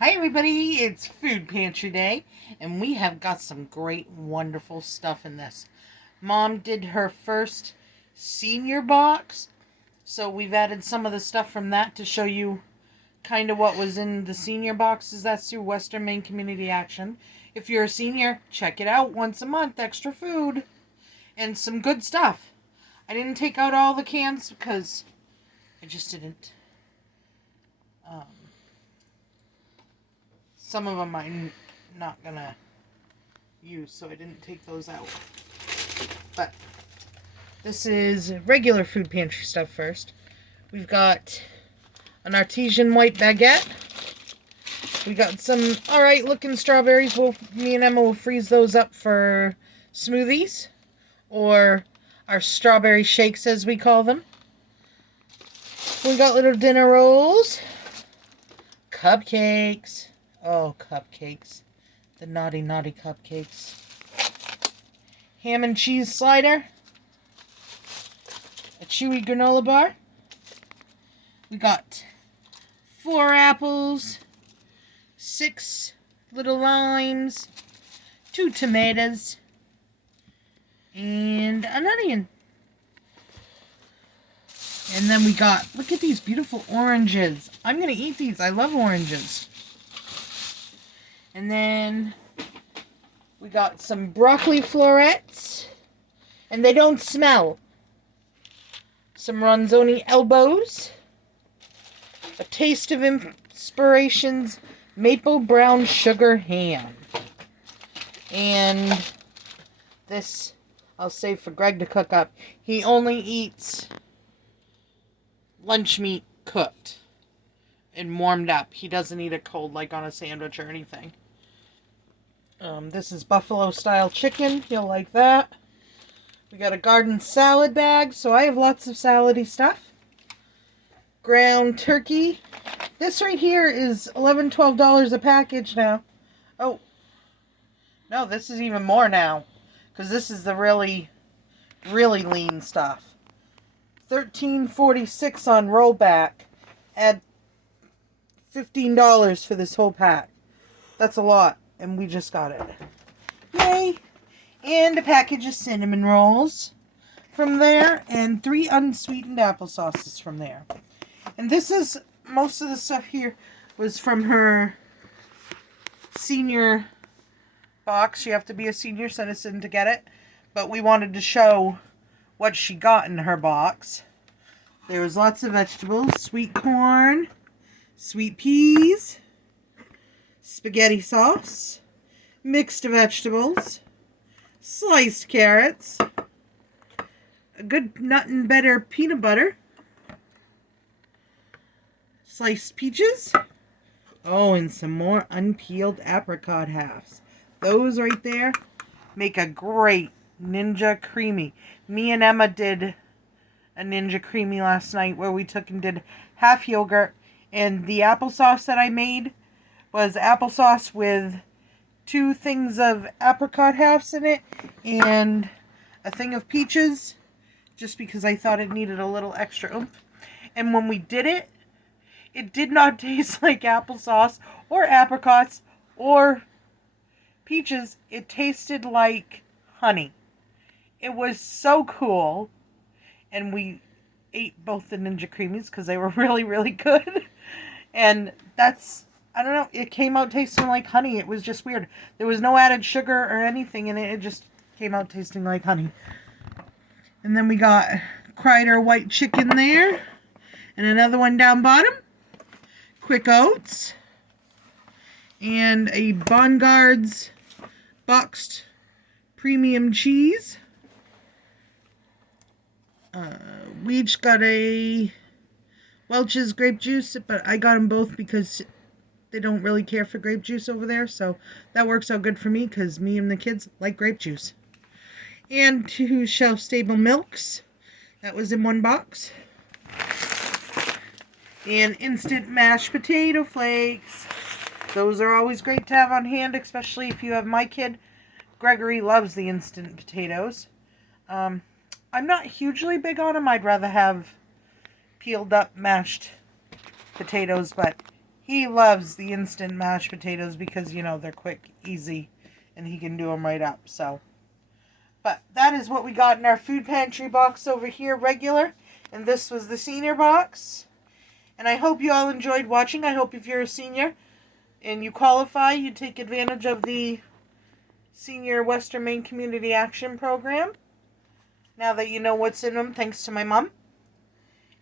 Hi everybody, it's Food Pantry Day, and we have got some great, wonderful stuff in this. Mom did her first senior box, so we've added some of the stuff from that to show you kind of what was in the senior boxes. That's through Western Maine Community Action. If you're a senior, check it out once a month, extra food, and some good stuff. I didn't take out all the cans because I just didn't. Um, some of them I'm not gonna use, so I didn't take those out. But this is regular food pantry stuff first. We've got an artesian white baguette. We got some alright looking strawberries. Me and Emma will freeze those up for smoothies, or our strawberry shakes as we call them. We got little dinner rolls, cupcakes. Oh, cupcakes. The naughty, naughty cupcakes. Ham and cheese slider. A chewy granola bar. We got 4 apples, 6 little limes, 2 tomatoes, and an onion. And then we got, look at these beautiful oranges. I'm going to eat these. I love oranges. And then we got some broccoli florets, and they don't smell. Some ronzoni elbows, a taste of inspiration's maple brown sugar ham. And this I'll save for Greg to cook up. He only eats lunch meat cooked and warmed up. He doesn't eat it cold like on a sandwich or anything. This is buffalo style chicken. He'll like that. We got a garden salad bag, so I have lots of salady stuff. Ground turkey. This right here is $11, $12 a package now. Oh, no, this is even more now, because this is the really, really lean stuff. $13.46 on rollback. Add $15 for this whole pack. That's a lot, and we just got it. Yay! And a package of cinnamon rolls from there, and 3 unsweetened applesauces from there. And this is, most of the stuff here was from her senior box. You have to be a senior citizen to get it, but we wanted to show what she got in her box. There was lots of vegetables: sweet corn, sweet peas, spaghetti sauce, mixed vegetables, sliced carrots, a good nut and butter peanut butter, sliced peaches, oh, and some more unpeeled apricot halves. Those right there make a great Ninja Creamy. Me and Emma did a Ninja Creamy last night where we took and did half yogurt, and the applesauce that I made was applesauce with 2 things of apricot halves in it and a thing of peaches, just because I thought it needed a little extra oomph. And when we did it, it did not taste like applesauce or apricots or peaches. It tasted like honey. It was so cool. And we ate both the Ninja Creamies because they were really, really good. And that's, I don't know, it came out tasting like honey. It was just weird. There was no added sugar or anything in it. It just came out tasting like honey. And then we got Kreider white chicken there. And another one down bottom. Quick Oats. And a Bongards boxed premium cheese. We each got a Welch's grape juice, but I got them both because they don't really care for grape juice over there, so that works out good for me because me and the kids like grape juice. And 2 shelf-stable milks. That was in 1 box. And instant mashed potato flakes. Those are always great to have on hand, especially if you have my kid. Gregory loves the instant potatoes. I'm not hugely big on them. I'd rather have peeled up mashed potatoes, but He loves the instant mashed potatoes because, you know, they're quick, easy, and he can do them right up, so. But that is what we got in our food pantry box over here, regular. And this was the senior box. And I hope you all enjoyed watching. I hope if you're a senior and you qualify, you take advantage of the Senior Western Maine Community Action Program. Now that you know what's in them, thanks to my mom.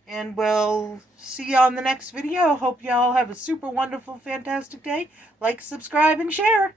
And we'll see you on the next video. Hope you all have a super wonderful, fantastic day. Like, subscribe, and share.